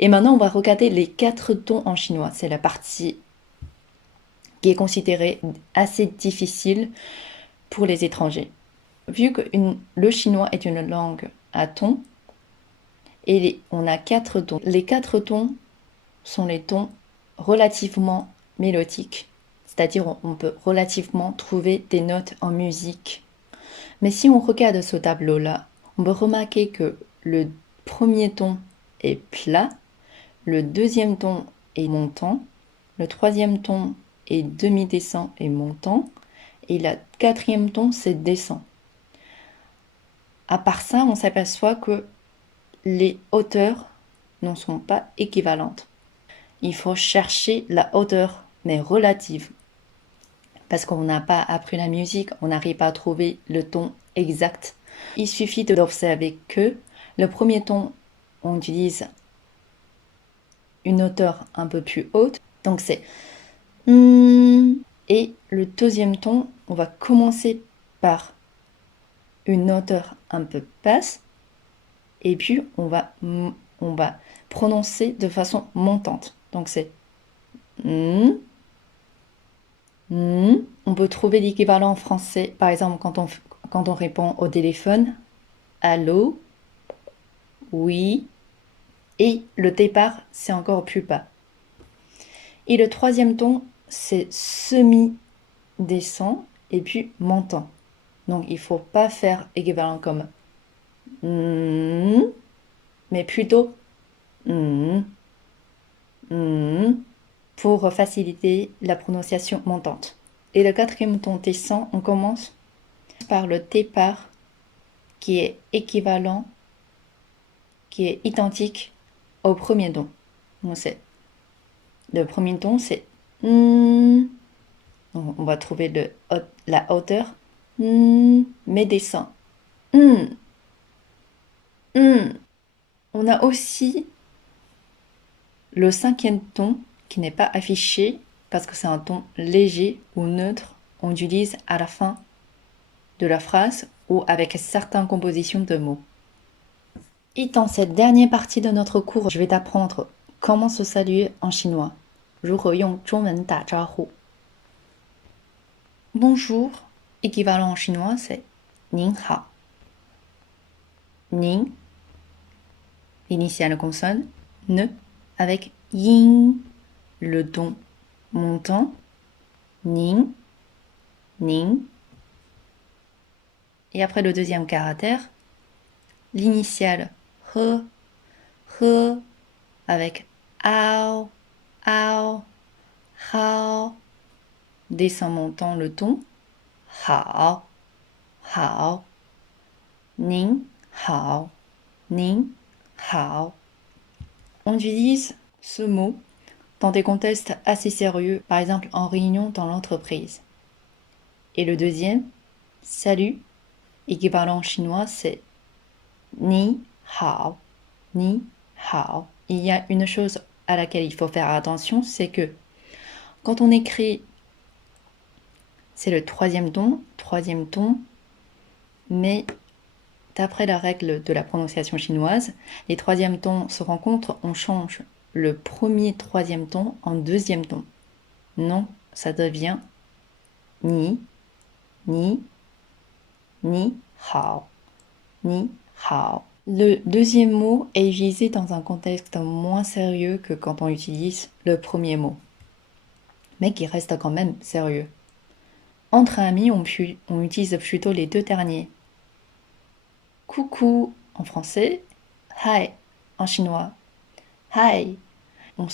Et maintenant, on va regarder les 4 tons en chinois. C'est la partie qui est considérée assez difficile pour les étrangers. Vu que le chinois est une langue à tons, et on a 4 tons. Les 4 tons sont les tons relativement mélodiques, c'est-à-dire on peut relativement trouver des notes en musique. Mais si on regarde ce tableau-là, on peut remarquer que le premier ton est plat, le deuxième ton est montant, le troisième ton est demi-descend et montant, et le quatrième ton c'est descend. À part ça, on s'aperçoit que les hauteurs ne sont pas équivalentes. Il faut chercher la hauteur, mais relative. Parce qu'on n'a pas appris la musique, on n'arrive pas à trouver le ton exact. Il suffit d'observer que le premier ton, on utilise une hauteur un peu plus haute. Donc c'est et le deuxième ton, on va commencer par une hauteur un peu basse et puis on va prononcer de façon montante. Donc c'est on peut trouver l'équivalent en français, par exemple quand on répond au téléphone, allô, oui, et le départ c'est encore plus bas. Et le troisième ton c'est semi-descend et puis montant. Donc il ne faut pas faire équivalent comme mais plutôt pour faciliter la prononciation montante. Et le quatrième ton descend, on commence par le départ qui est équivalent, qui est identique au premier ton. Donc le premier ton, c'est on va trouver la hauteur, mais descend. On a aussi le cinquième ton qui n'est pas affiché parce que c'est un ton léger ou neutre. On utilise à la fin de la phrase ou avec certaines compositions de mots. Et dans cette dernière partie de notre cours, je vais t'apprendre comment se saluer en chinois. 如何用中文打招呼. Bonjour, équivalent en chinois, c'est 您好. Ning, l'initiale consonne, ne, avec yin, le ton montant, ning, ning. Et après le deuxième caractère, l'initiale he, he, avec ao, ao, hao. Descend montant le ton, hao, hao. Ning, hao, ning, hao. On utilise ce mot dans des contextes assez sérieux, par exemple en réunion dans l'entreprise. Et le deuxième, salut, équivalent chinois, c'est ni hao, ni hao. Il y a une chose à laquelle il faut faire attention, c'est que quand on écrit, c'est le troisième ton, mais d'après la règle de la prononciation chinoise, les troisièmes tons se rencontrent, on change le premier troisième ton en deuxième ton. Non, ça devient ni, ni, ni hao, ni hao. Le deuxième mot est utilisé dans un contexte moins sérieux que quand on utilise le premier mot, mais qui reste quand même sérieux. Entre amis, on utilise plutôt les deux derniers. Coucou en français, hi en chinois. Hi, on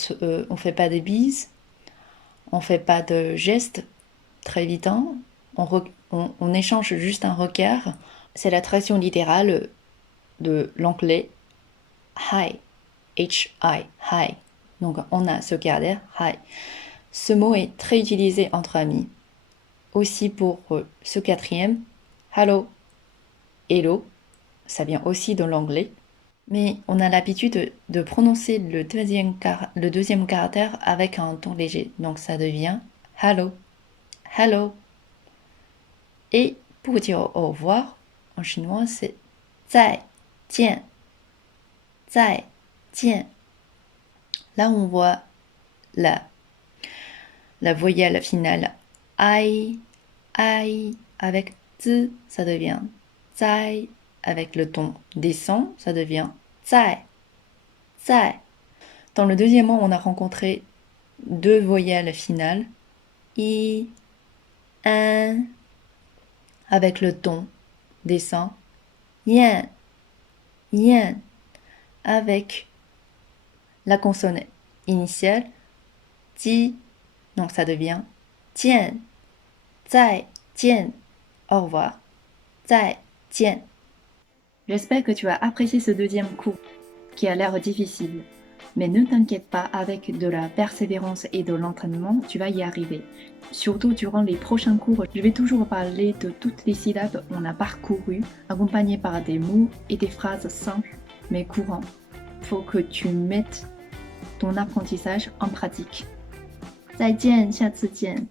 fait pas de bises, on fait pas de gestes très évidents, on échange juste un regard. C'est la traduction littérale de l'anglais hi, hi, hi. Donc on a ce caractère hi. Ce mot est très utilisé entre amis. Aussi pour ce quatrième, hello, hello, ça vient aussi de l'anglais. Mais on a l'habitude de prononcer le deuxième caractère avec un ton léger. Donc ça devient hello, hello. Et pour dire au revoir, en chinois, c'est 再见, 再见. Là, on voit la voyelle finale ai, avec z, ça devient zai. Avec le ton descend, ça devient zai, zai. Dans le deuxième mot, on a rencontré deux voyelles finales i, un. Avec le ton descend yan, yan. Avec la consonne initiale ji, donc ça devient jian, zai jian. Au revoir, zai jian. J'espère que tu as apprécié ce deuxième cours qui a l'air difficile. Mais ne t'inquiète pas, avec de la persévérance et de l'entraînement, tu vas y arriver. Surtout durant les prochains cours, je vais toujours parler de toutes les syllabes qu'on a parcourues, accompagnées par des mots et des phrases simples mais courants. Faut que tu mettes ton apprentissage en pratique. 再见，下次见。